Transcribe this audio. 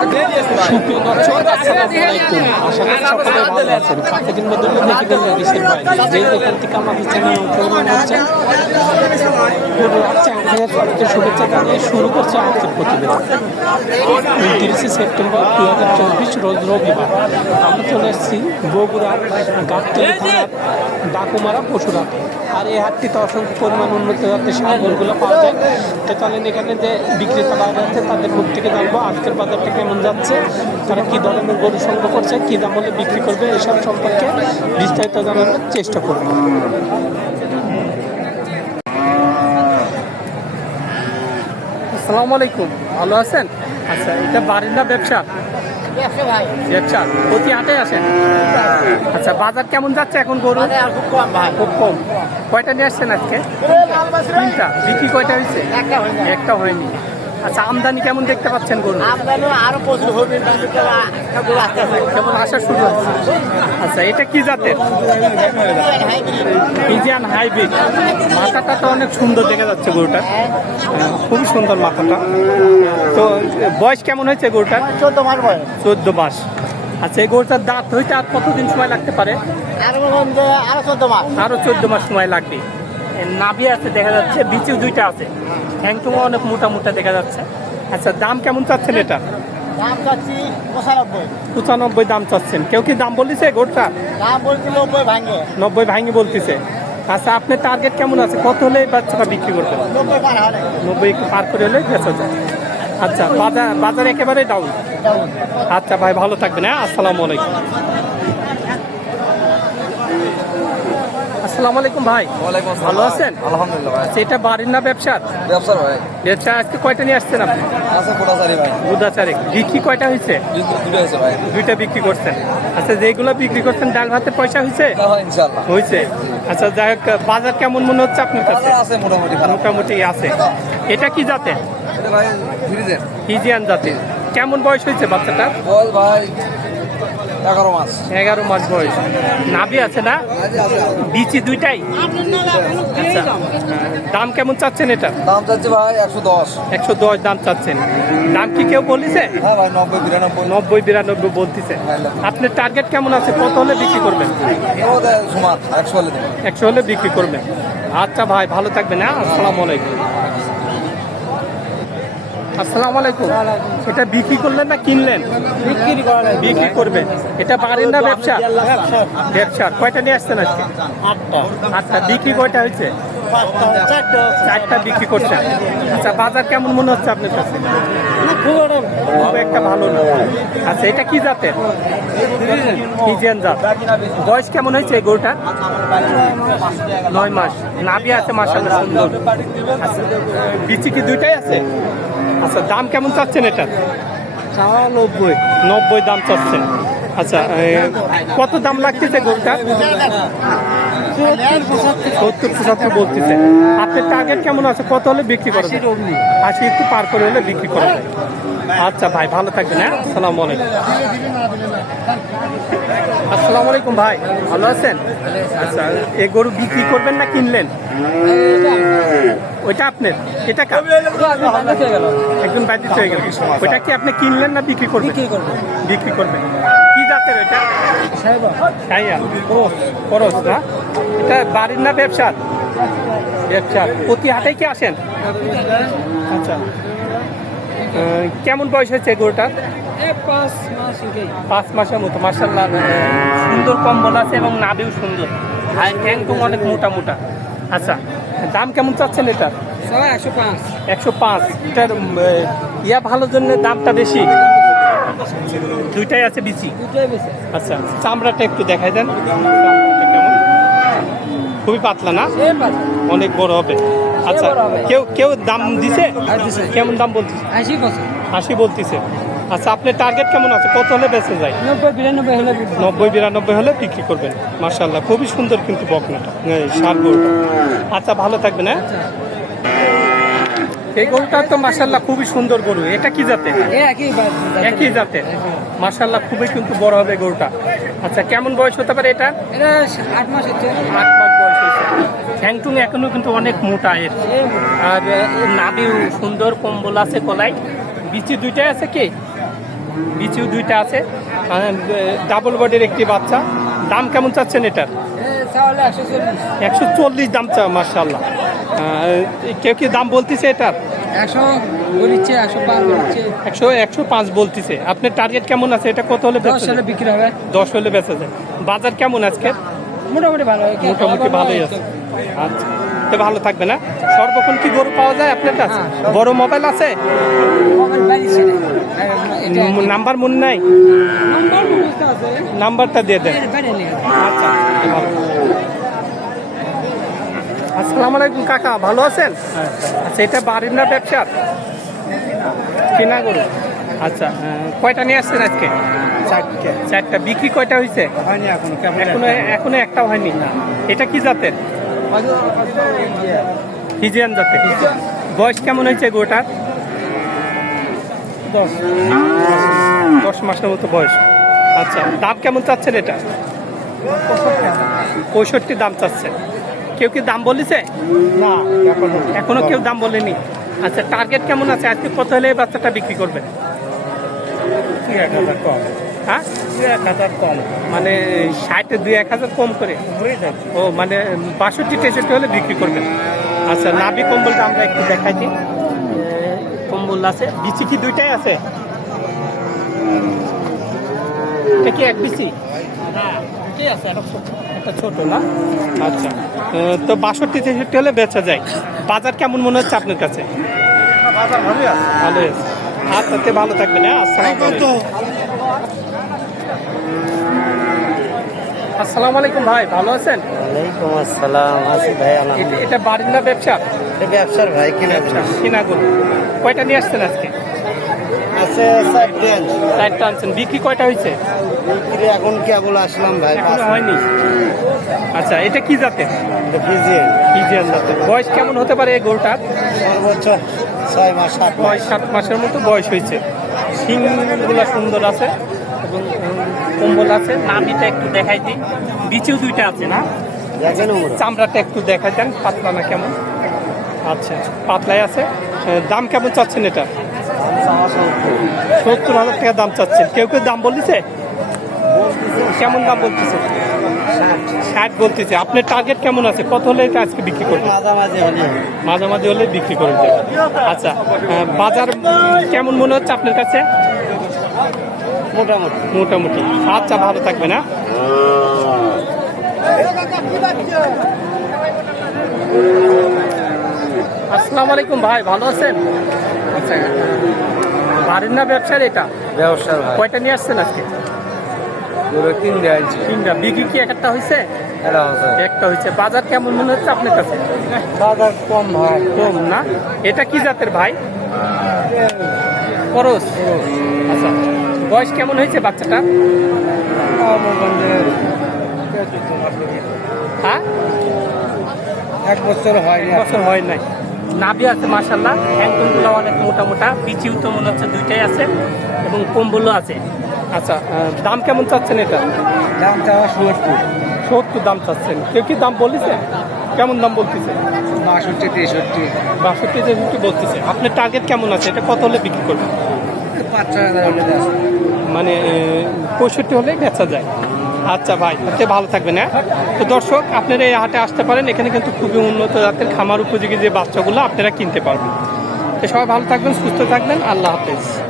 Yeah. সুপ্রিয় দর্শক আশা করি সকলে ভালো আছেন কাছে কিংবা দূরে থেকে বাইরে আমাদের চ্যানেল অংশগ্রহণ করছেন সবাইকে শুভেচ্ছা শুরু করছে আজকের প্রতিবেদন উনত্রিশে সেপ্টেম্বর দু হাজার চব্বিশ রোজ রবিবার। আমরা চলে এসেছি বগুড়ার ডাকুমারা পশুরাটে আর এই হাটটিতে অসংখ্য পরিমাণ উন্নত জাতের সারগুলো পাওয়া যায় তো চলেন এখানে যে বিক্রেতারা আছে তাদের মুখ থেকে জানব আজকের বাজারটা কেমন যাচ্ছে তারা কী ধরনের গরু সংগ্রহ করছে কী দাম হলে বিক্রি করবে এসব সম্পর্কে বিস্তারিত জানানোর চেষ্টা করব। আসসালামু আলাইকুম ভালো আছেন? আচ্ছা এটা বাড়ির না ব্যবসা? ব্যবসা প্রতি হাটে আসেন? আচ্ছা বাজার কেমন যাচ্ছে এখন গরু? খুব কম ভাই। খুব কম। কয়টা নিয়ে আসছেন আজকে? তিনটা। বিক্রি কয়টা হয়েছে? একটা একটা হয়নি। আচ্ছা আমদানি কেমন দেখতে পাচ্ছেন গরু? আমদানি আরও প্রচুর হবে কেমন আসা শুরু হচ্ছে আচ্ছা এটা কি জাতের? ইজিয়ান হাইব্রিড। মাথাটা তো অনেক সুন্দর দেখা যাচ্ছে গরুটা। হ্যাঁ, খুবই সুন্দর মাথাটা। তো বয়স কেমন হয়েছে গরুটার চোদ্দ মাস বয়স। চোদ্দ মাস। আচ্ছা এই গরুটার দাঁত হইতে আর কতদিন সময় লাগতে পারে? আরও আরও চোদ্দ মাস। আরও চোদ্দ মাস সময় লাগবে। নাভি আছে দেখা যাচ্ছে। বিচু দুইটা আছে। ঠ্যাংটুমো অনেক মোটা মোটা দেখা যাচ্ছে। আচ্ছা দাম কেমন চাচ্ছেন এটা? দাম চাচ্ছি পঁচানব্বই। পঁচানব্বই দাম চাচ্ছেন। কেউ কি দাম বলিছে গোটটা? দাম বলছি নব্বই ভাঙে। নব্বই ভাঙি বলতেছে। আচ্ছা আপনার টার্গেট কেমন আছে? কত হলে বাচ্চাটা বিক্রি করবেন নব্বই পার নব্বই একটু পার করে হলে বেচা যায়। আচ্ছা বাজার বাজার একেবারে ডাউন আচ্ছা ভাই ভালো থাকবেন হ্যাঁ? আসসালামু আলাইকুম। আসসালামু আলাইকুম ভাই। ওয়ালাইকুম আসসালাম। ভালো আছেন? আলহামদুলিল্লাহ ভাই। আচ্ছা এটা বাড়ির না ব্যবসার? ব্যবসার ভাই। ব্যবসা আজকে কয়টা নিয়ে আসছেন আপনি? আছে কোটাচারি ভাই। বুধাচারে বিক্রি কয়টা হয়েছে? দুটো দুটো হয়েছে ভাই। দুইটা বিক্রি করছেন। আচ্ছা যেগুলো বিক্রি করছেন ডাল ভাতের পয়সা হয়েছে? হয়েছে। আচ্ছা যাই হোক বাজার কেমন মনে হচ্ছে আপনার কাছে? আছে মোটামুটি মোটামুটি আছে। এটা কি জাতে এটা ভাই কেমন বয়স হয়েছে বাচ্চাটা বল ভাই এগারো মাস। এগারো মাস বয়স। নাভি আছে না? বিচি দুইটাই? আচ্ছা। দাম কেমন চাচ্ছেন এটা? দাম চাচ্ছে ভাই একশো দশ। একশো দশ দাম চাচ্ছেন। দাম কি কেউ বলিছে হ্যাঁ ভাই নব্বই বিরানব্বই। নব্বই বিরানব্বই বলতেছে। আপনার টার্গেট কেমন আছে? কত হলে বিক্রি করবেন? একশো হলে বিক্রি করবেন। আচ্ছা ভাই ভালো থাকবেন হ্যাঁ? আসসালামু আলাইকুম। আসসালামু আলাইকুম। এটা বিক্রি করলেন না কিনলেন? বিক্রি করা বিক্রি করবেন। এটা বাড়ির না ব্যবসা। ব্যবসার কয়টা নিয়ে আসছেন আজকে? আটটা। আচ্ছা বিক্রি কয়টা হয়েছে? চারটা বিক্রি করছেন। আচ্ছা বাজার কেমন মনে হচ্ছে আপনার কাছে? খুব একটা একটা ভালো না। আচ্ছা এটা কি জাতের? ফিজিয়ান জাত। বয়স কেমন হয়েছে এই গরুটা নয় মাস। নাভি আছে মাসাল্লাহ সুন্দর। আচ্ছা বিচি কি দুইটাই আছে? আচ্ছা দাম কেমন চাচ্ছেন এটা? চাওয়া নব্বই। নব্বই দাম চাচ্ছেন। আচ্ছা কত দাম লাগতেছে গরুটা? সত্তর পঁচাত্তর বলতেছে। আপনার টার্গেট কেমন আছে? কত হলে বিক্রি করবেন আশি একটু পার করে হলে বিক্রি করবেন আচ্ছা ভাই ভালো থাকবেন হ্যাঁ? আসসালামু আলাইকুম। আসসালামু আলাইকুম ভাই ভালো আছেন? আচ্ছা এই গরু বিক্রি করবেন না কিনলেন? ওইটা আপনার। এটা কার? একজন বাইরে হয়ে গেল। ওইটা কি আপনি কিনলেন না বিক্রি করবেন? বিক্রি করবেন। জাতের সাইয়া। না? এটা বাড়ির না ব্যবসার? ব্যবসার। প্রতি হাটেই কি আসেন? আচ্ছা। কেমন বয়স হয়েছে গরুটার পাঁচ মাস পাঁচ মাসের মতো মার্শাল্লাহ সুন্দর কম্বল আছে এবং নাভিও সুন্দর। আর ট্যাঙ্কও অনেক মোটা মোটা। আচ্ছা দাম কেমন চাচ্ছেন এটার একশো পাঁচ। একশো পাঁচ। এটার ইয়া ভালোর জন্য দামটা বেশি। দুইটাই আছে বিচি? আচ্ছা চামড়াটা একটু দেখাই দেন। কেমন? খুবই পাতলা না? অনেক বড় হবে। আচ্ছা কেউ কেউ দাম দিছে। কেমন দাম বলতেছে আশি বলতেছে। আচ্ছা আপনার টার্গেট কেমন আছে? কত হলে বেঁচে যায়? নব্বই বিরানব্বই হলে বিক্রি করবেন। মার্শাল্লাহ খুবই সুন্দর কিন্তু বকনাটা সার আচ্ছা ভালো থাকবেন হ্যাঁ? এই গরুটা তো মার্শাল্লাহ খুবই সুন্দর গরু। এটা কি জাতের? একই জাতের। মার্শাল্লাহ খুবই কিন্তু বড় হবে গরুটা। আচ্ছা কেমন বয়স হতে পারে এটা? আট মাস আট মাস বয়স ঠ্যাংটুং এখনও কিন্তু অনেক মোটা এর। আর নাবিও সুন্দর কম্বল আছে কলাই বিচি দুইটাই আছে কি? বিচিউ দুইটা আছে। ডাবল বডির একটি বাচ্চা। দাম কেমন চাচ্ছেন এটার? একশো চল্লিশ। দাম চা মার্শাল্লাহ কেউ কি দাম বলতেছে এটার? একশো একশো পাঁচ বলতেছে। আপনার টার্গেট কেমন আছে? এটা কত হলে দশ বেচা বিক্রি হবে। দশ হলে বেচা যায়। বাজার কেমন আজকে? মোটামুটি ভালো। মোটামুটি ভালোই আছে। আচ্ছা। তো ভালো থাকবে না? সর্বক্ষণ কি গরু পাওয়া যায় আপনার কাছে? হ্যাঁ, বড় মোবাইল আছে? নাম্বার মনে নাই? নাম্বারটা দিয়ে দেন। বাইরে নিয়ে আচ্ছা আসসালামু আলাইকুম কাকা ভালো আছেন? আচ্ছা এটা বাড়ির না ব্যবসার? কিনা গরু? আচ্ছা কয়টা নিয়ে আসছেন আজকে? চারটে। চারটা। বিক্রি কয়টা হয়েছে এখনও এখনও একটাও হয়নি। এটা কি জাতের? ফিজিয়ান জাতের বয়স কেমন হয়েছে গোটার দশ। দশ মাসের মতো বয়স। আচ্ছা দাম কেমন চাচ্ছেন এটা? পঁয়ষট্টি দাম চাচ্ছেন। কেউ কি দাম বলেছে? না এখনও। কেউ দাম বলেনি। আচ্ছা টার্গেট কেমন আছে? আজকে কত হলে এই বাচ্চাটা বিক্রি করবেন? এক হাজার হ্যাঁ এক হাজার কম। মানে ষাটে দুই এক হাজার কম করে। ও মানে বাষট্টি তেষট্টি হলে বিক্রি করবেন। আচ্ছা নাবি কম্বলটা আমরা একটু দেখাই দিই কম্বল আছে বিচি কি দুইটাই আছে? এটা কি এক বিচি? একটা ছোট। না? আচ্ছা তো বাষট্টি তেষট্টি হলে বেচা যায়। বাজার কেমন মনে হচ্ছে আপনার কাছে? ভালোই আছে। আচ্ছা ভালো থাকবেন হ্যাঁ আসসালামু আসসালামু আলাইকুম ভাই ভালো আছেন? ওয়ালাইকুম আসসালাম আছি ভাই এটা- এটা বাড়ির না ব্যবসা? ব্যবসার ভাই কিনা কিনা। গরু কয়টা নিয়ে আসছেন আজকে? আছে চারটে চারটা আনছেন। বিক্রি কয়টা হয়েছে? বিক্রি এখন কেবল আসলাম ভাই এখনও হয়নি? আচ্ছা এটা কি জাতের? ফিজিয়ে ফিজিয়ান জাতের। বয়স কেমন হতে পারে এই গরুটার? সর্বোচ্চ ছয় মাস সাত মাস। ছয় সাত মাসের মতো বয়স হয়েছে। শিংগুলো সুন্দর আছে এবং কম্বল আছে। নাভিটা একটু দেখাই দিই। বিচেও দুইটা আছে না? চামড়াটা একটু দেখাই দেন পাতলা না কেমন? আচ্ছা পাতলাই আছে। দাম কেমন চাচ্ছেন এটা? সত্তর হাজার টাকা দাম চাচ্ছেন। কেউ কেউ দাম বলতেছে? কেমন দাম বলতেছে? ষাট বলতেছে। আপনার টার্গেট কেমন আছে? কত হলে এটা আজকে বিক্রি করবেন? মাঝামাঝি হলে মাঝামাঝি হলে বিক্রি করে দেবে আচ্ছা বাজার কেমন মনে হচ্ছে আপনার কাছে? মোটামুটি। মোটামুটি। আচ্ছা ভালো থাকবে না আসসালামু আলাইকুম ভাই ভালো আছেন? আচ্ছা বাড়ির না ব্যবসার এটা? ব্যবসার ভাই। কয়টা নিয়ে আসছেন আজকে? গরু তিনটা বিক্রি কি একটা হয়েছে একটা হয়েছে বাজার কেমন মনে হচ্ছে আপনার কাছে? বাজার কম ভাই। কম না? এটা কি জাতের ভাই? করস আচ্ছা। বয়স কেমন হয়েছে বাচ্চাটা? হ্যাঁ? এক বছর হয়নি এক বছর হয় নাই। নাভি আছে মাসাল্লাহ হ্যাংকনগুলো অনেক মোটা মোটা। বিচিও তো মনে হচ্ছে দুইটাই আছে এবং কম্বলও আছে। আচ্ছা দাম কেমন চাচ্ছেন এটা? দাম চাওয়া সত্তর। সত্তর দাম চাচ্ছেন। কেউ কি দাম বলেছে কেমন দাম বলতেছে? বাষট্টি তেষট্টি। বাষট্টি তেষট্টি বলতেছে। আপনার টার্গেট কেমন আছে? এটা কত হলে বিক্রি করবেন? হলে মানে পঁয়ষট্টি হলেই বেচা যায়। আচ্ছা ভাই তাতে ভালো থাকবেন হ্যাঁ? তো দর্শক আপনারা এই হাটে আসতে পারেন। এখানে কিন্তু খুবই উন্নত জাতের খামার উপযোগী যে বাচ্চাগুলো আপনারা কিনতে পারবেন। তো সবাই ভালো থাকবেন সুস্থ থাকবেন। আল্লাহ হাফেজ।